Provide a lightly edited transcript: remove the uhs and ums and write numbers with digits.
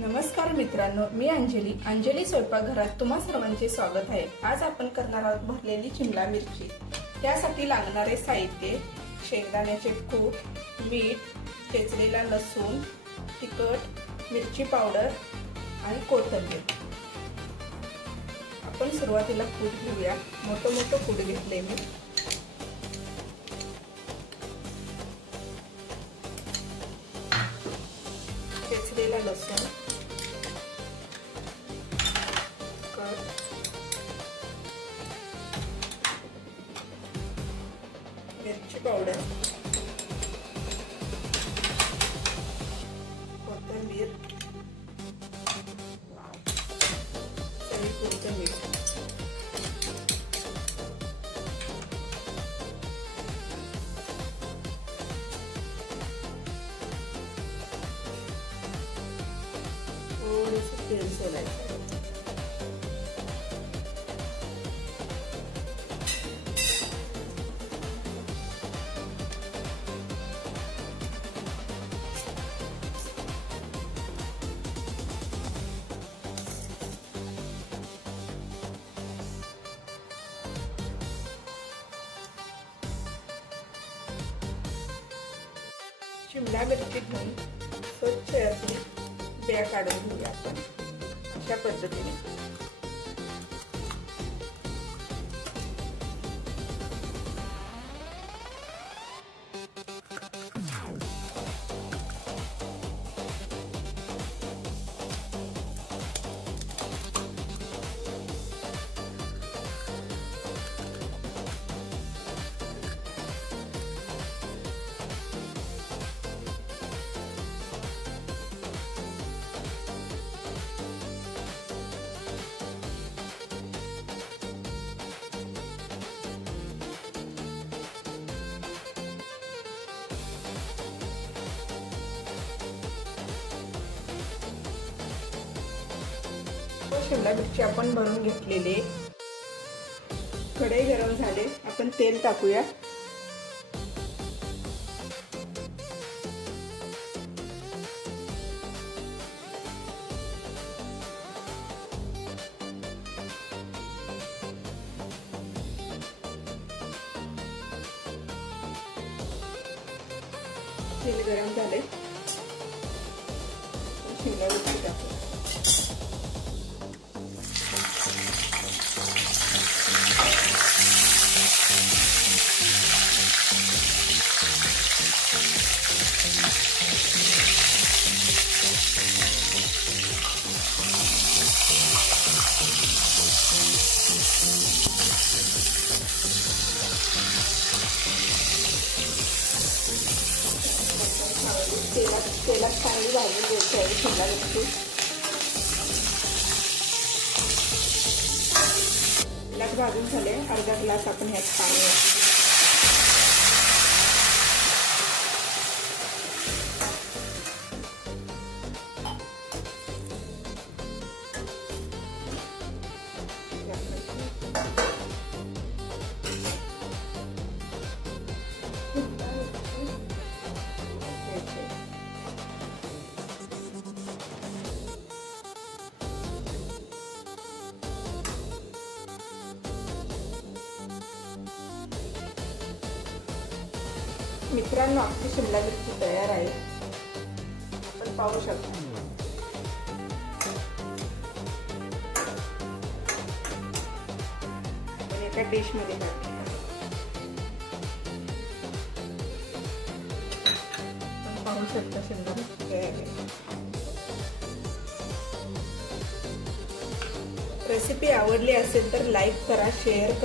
नमस्कार मित्रांनो, मी अंजली स्वयंपाकघरात तुम्हा सर्वांचे स्वागत आहे। आज आपण करणार आहोत भरलेली शिमला मिरची। त्यासाठी लागणारे साहित्य: शेंगदाण्याचे कूट, मीठ, ठेचलेला लसूण, तिखट, मिरची पावडर आणि कोथिंबीर। आपण सुरुवातीला कूट घेऊया। मोठं कूट घेतले मी। ठेचलेला लसूण, मिरची पावडर, कोथिंबीर, चवीपुरतं मीठ। थोडंसं तेल सोडायचं। शिमला मिरची घेऊन स्वच्छ अशी बिया काढून घेऊया आपण अशा पद्धतीने। शिमला मिरची आपण भरून घेतलेली। कढई गरम झाले, आपण तेल टाकूया। तेल गरम झाले, शिमला मिरची टाकूया। तेलात चांगली भाजून घ्यायची आहे शिमला मिरची। तेलात भाजून झाले, अर्धा ग्लास आपण ह्यात पाणी मित्रांनो, आपली शिमला मिरची तयार आहे। आपण पाहू शकता। आपण एका डिश मध्ये टाकूया। आपण पाहू शकता शिमला मिरची तयार आहे। रेसिपी आवडली असेल तर लाईक करा, शेअर करा।